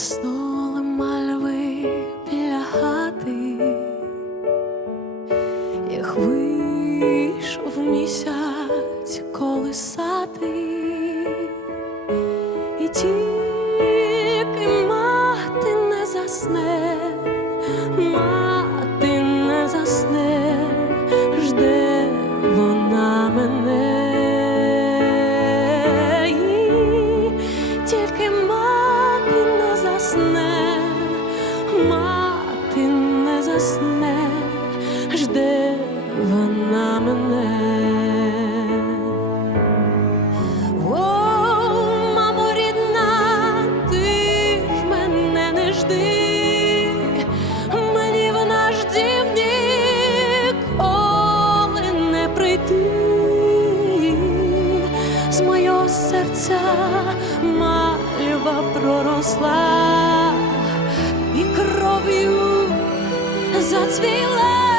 заснули мальви біля хати, як вийшов місяць колисати, і тільки мати не засне, мати не засне, жде вона мене. Тільки мати серця мальва проросла і кров'ю зацвіла.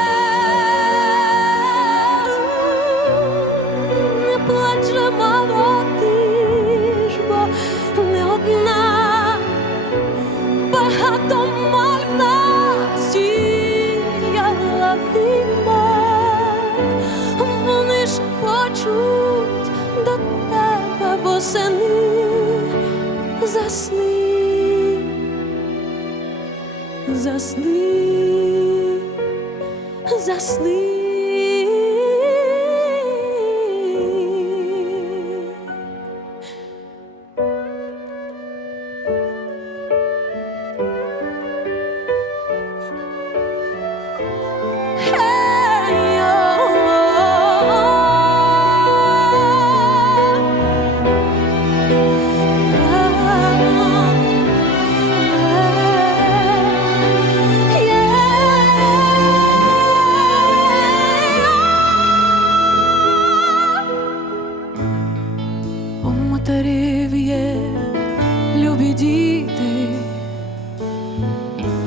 Восени, засни, засни, засни. Діти,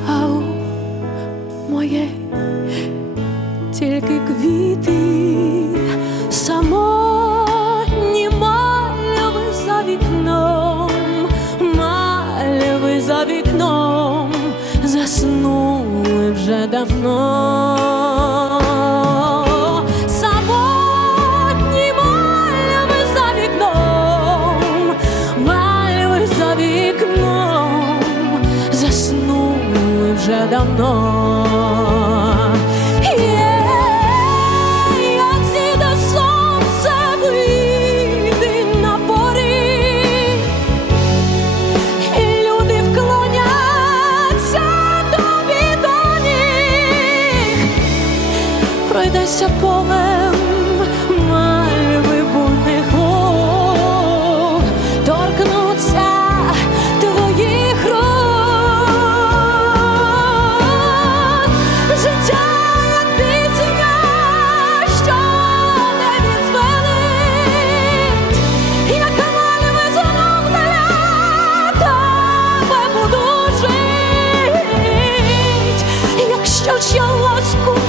а у моєї тільки квіти, самотні мальви за вікном, мальви за вікном, заснули вже давно. Вже давно. Є, як люди вклоняться до ніг. Пройдеся поле conosco.